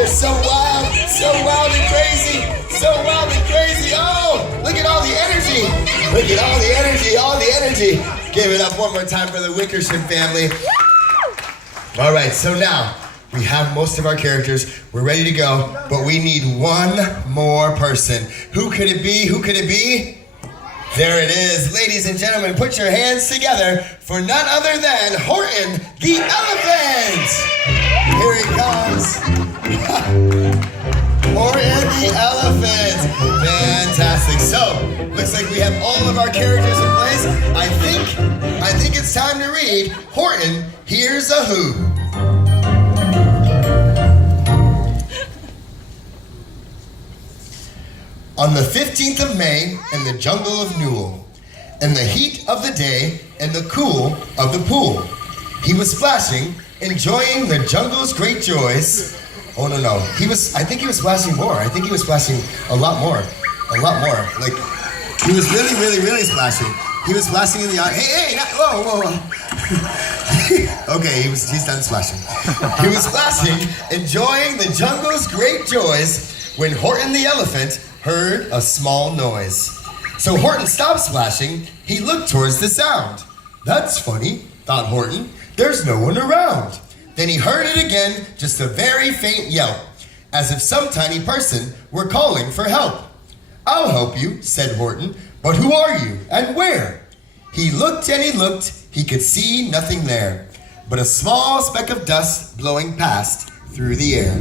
They're so wild and crazy, so wild and crazy. Oh, look at all the energy. Look at all the energy. Give it up one more time for the Wickersham family. All right, so now we have most of our characters. We're ready to go, but we need one more person. Who could it be? Who could it be? There it is. Ladies and gentlemen, put your hands together for none other than Horton the elephant. Here he comes. Horton the elephant. Fantastic. So, looks like we have all of our characters in place. I think it's time to read Horton Here's a Who. On the 15th of May, in the jungle of Newell, in the heat of the day, in the cool of the pool, he was splashing, enjoying the jungle's great joys. Oh, no. I think he was splashing more. I think he was splashing a lot more. Like, he was really splashing. He was splashing in the eye. Hey, whoa. Okay, he's done splashing. He was splashing, enjoying the jungle's great joys, when Horton the elephant heard a small noise. So Horton stopped splashing. He looked towards the sound. That's funny, thought Horton. There's no one around. Then he heard it again, just a very faint yelp, as if some tiny person were calling for help. I'll help you, said Horton, but who are you and where? He looked and he looked, he could see nothing there, but a small speck of dust blowing past through the air.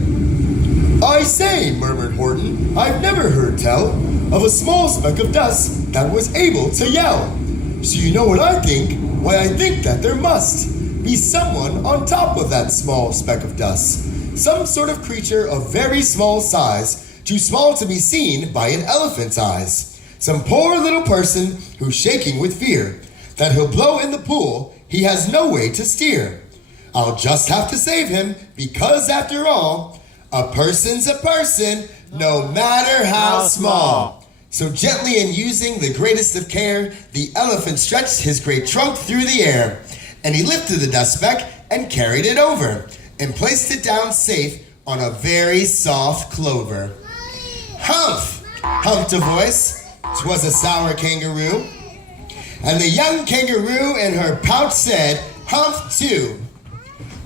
I say, murmured Horton, I've never heard tell of a small speck of dust that was able to yell. So you know what I think? Why, I think that there must be someone on top of that small speck of dust. Some sort of creature of very small size, too small to be seen by an elephant's eyes. Some poor little person who's shaking with fear that he'll blow in the pool he has no way to steer. I'll just have to save him because after all, a person's a person, no matter how small. So gently and using the greatest of care, the elephant stretched his great trunk through the air, and he lifted the dust speck and carried it over, and placed it down safe on a very soft clover. Humph! Humphed a voice. 'Twas a sour kangaroo. And the young kangaroo in her pouch said, Humph too.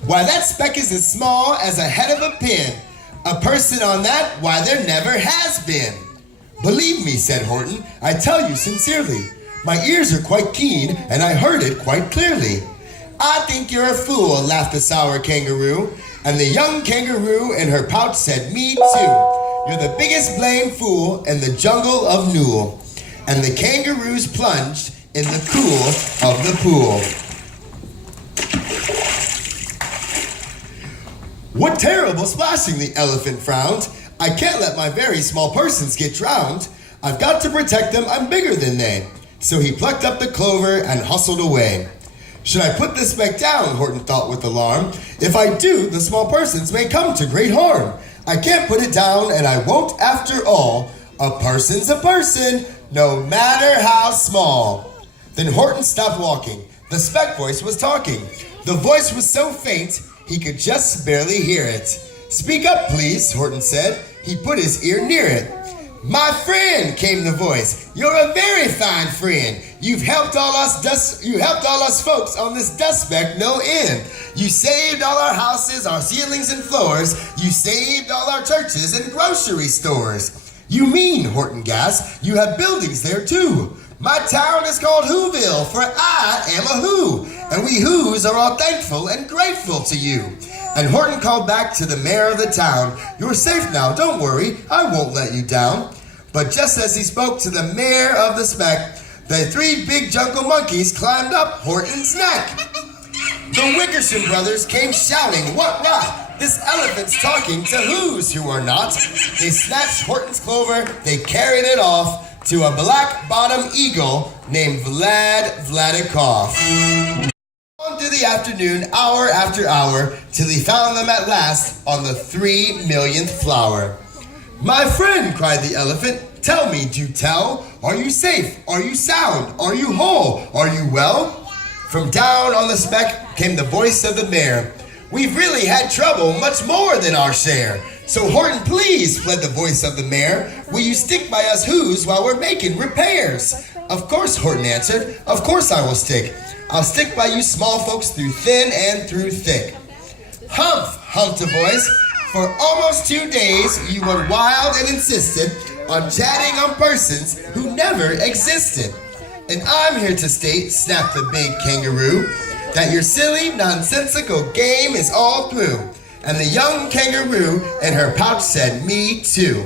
Why, that speck is as small as a head of a pin. A person on that, why, there never has been. Believe me, said Horton, I tell you sincerely. My ears are quite keen, and I heard it quite clearly. I think you're a fool, laughed the sour kangaroo. And the young kangaroo in her pouch said, me too. You're the biggest blame fool in the jungle of Newell. And the kangaroos plunged in the cool of the pool. What terrible splashing, the elephant frowned. I can't let my very small persons get drowned. I've got to protect them, I'm bigger than they. So he plucked up the clover and hustled away. Should I put this speck down, Horton thought with alarm. If I do, the small persons may come to great harm. I can't put it down, and I won't after all. A person's a person, no matter how small. Then Horton stopped walking. The speck voice was talking. The voice was so faint, he could just barely hear it. Speak up, please, Horton said. He put his ear near it. My friend, came the voice. You're a very fine friend. You've helped all us folks on this dust speck no end. You saved all our houses, our ceilings and floors. You saved all our churches and grocery stores. You mean, Horton gasped, you have buildings there too. My town is called Whoville, for I am a Who, and we Whos are all thankful and grateful to you. And Horton called back to the mayor of the town, you're safe now, don't worry, I won't let you down. But just as he spoke to the mayor of the speck, the three big jungle monkeys climbed up Horton's neck. The Wickersham brothers came shouting, what rot? This elephant's talking to Whos who are not. They snatched Horton's clover, they carried it off to a black-bottom eagle named Vladikoff. On through the afternoon, hour after hour, till he found them at last on the 3 millionth flower. My friend, cried the elephant, tell me, do tell, are you safe? Are you sound? Are you whole? Are you well? From down on the speck came the voice of the mayor. We've really had trouble, much more than our share. So Horton, please, pled the voice of the mayor, will you stick by us who's while we're making repairs? Of course, Horton answered, of course I will stick. I'll stick by you small folks through thin and through thick. Humph, humphed a voice. For almost 2 days, you were wild and insisted on chatting on persons who never existed. And I'm here to state, snapped the big kangaroo, that your silly, nonsensical game is all through. And the young kangaroo in her pouch said, me too.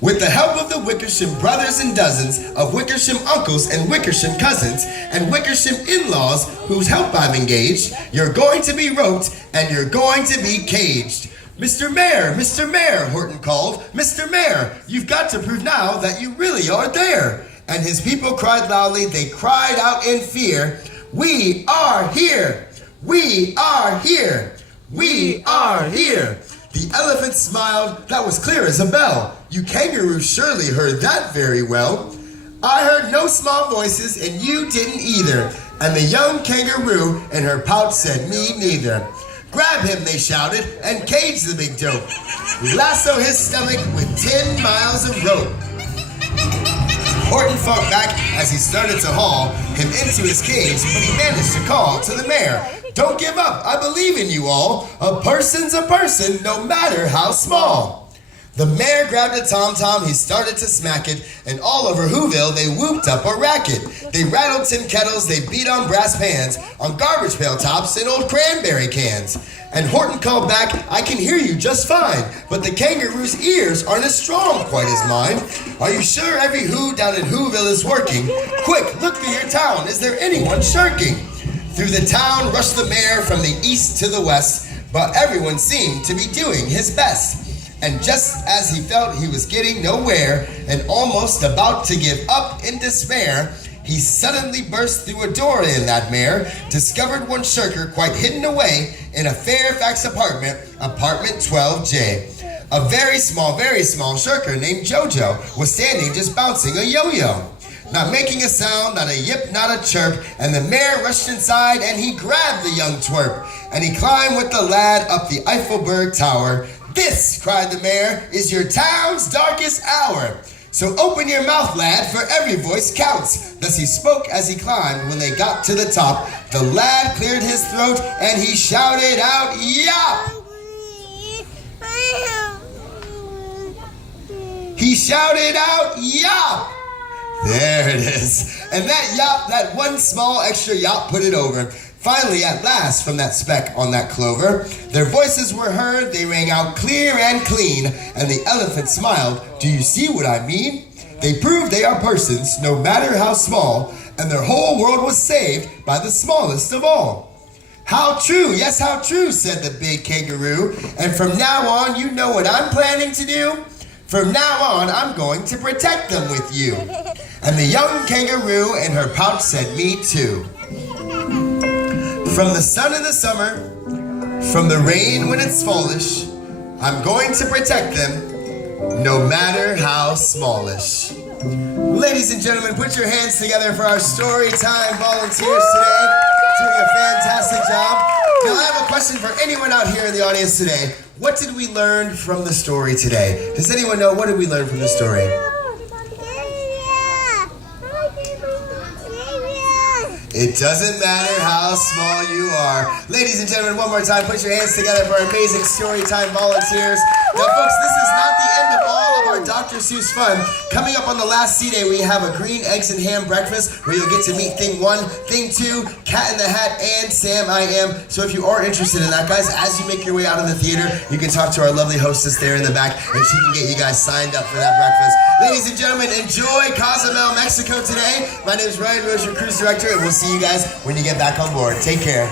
With the help of the Wickersham brothers and dozens of Wickersham uncles and Wickersham cousins and Wickersham in-laws whose help I've engaged, you're going to be roped and you're going to be caged. Mr. Mayor, Horton called. Mr. Mayor, you've got to prove now that you really are there. And his people cried loudly, they cried out in fear, we are here! We are here! We are here! The elephant smiled, that was clear as a bell. You kangaroos surely heard that very well. I heard no small voices and you didn't either. And the young kangaroo in her pouch said, me neither. Grab him, they shouted, and cage the big dope. Lasso his stomach with 10 miles of rope. Horton fought back as he started to haul him into his cage, but he managed to call to the mayor, don't give up, I believe in you all. A person's a person, no matter how small. The mayor grabbed a tom-tom, he started to smack it, and all over Whoville they whooped up a racket. They rattled tin kettles, they beat on brass pans, on garbage pail tops and old cranberry cans. And Horton called back, I can hear you just fine, but the kangaroo's ears aren't as strong quite as mine. Are you sure every who down in Whoville is working? Quick, look through your town, is there anyone shirking? Through the town rushed the mayor from the east to the west, but everyone seemed to be doing his best. And just as he felt he was getting nowhere and almost about to give up in despair, he suddenly burst through a door in that mare, discovered one shirker quite hidden away in a Fairfax apartment 12J. A very small shirker named Jojo was standing just bouncing a yo-yo. Not making a sound, not a yip, not a chirp, and the mayor rushed inside and he grabbed the young twerp. And he climbed with the lad up the Eiffelberg Tower. This, cried the mayor, is your town's darkest hour. So open your mouth, lad, for every voice counts. Thus he spoke as he climbed. When they got to the top, the lad cleared his throat and he shouted out, yop! He shouted out, yop! There it is. And that yop, that one small extra yop put it over. Finally, at last, from that speck on that clover, their voices were heard, they rang out clear and clean, and the elephant smiled, do you see what I mean? They proved they are persons, no matter how small, and their whole world was saved by the smallest of all. How true, yes, how true, said the big kangaroo, and from now on, you know what I'm planning to do? From now on, I'm going to protect them with you. And the young kangaroo in her pouch said, me too. From the sun in the summer, from the rain when it's fallish, I'm going to protect them, no matter how smallish. Ladies and gentlemen, put your hands together for our story time volunteers today. Doing a fantastic job. Now I have a question for anyone out here in the audience today. What did we learn from the story today? Does anyone know what did we learn from the story? It doesn't matter how small you are. Ladies and gentlemen, one more time, put your hands together for our amazing Storytime volunteers. Now, folks, this is not the end of all of our Dr. Seuss fun. Coming up on the last C-Day, we have a green eggs and ham breakfast where you'll get to meet Thing 1, Thing 2, Cat in the Hat, and Sam I Am. So if you are interested in that, guys, as you make your way out of the theater, you can talk to our lovely hostess there in the back, and she can get you guys signed up for that breakfast. Ladies and gentlemen, enjoy Cozumel, Mexico today. My name is Ryan Rose, your cruise director, and we'll see you guys when you get back on board. Take care.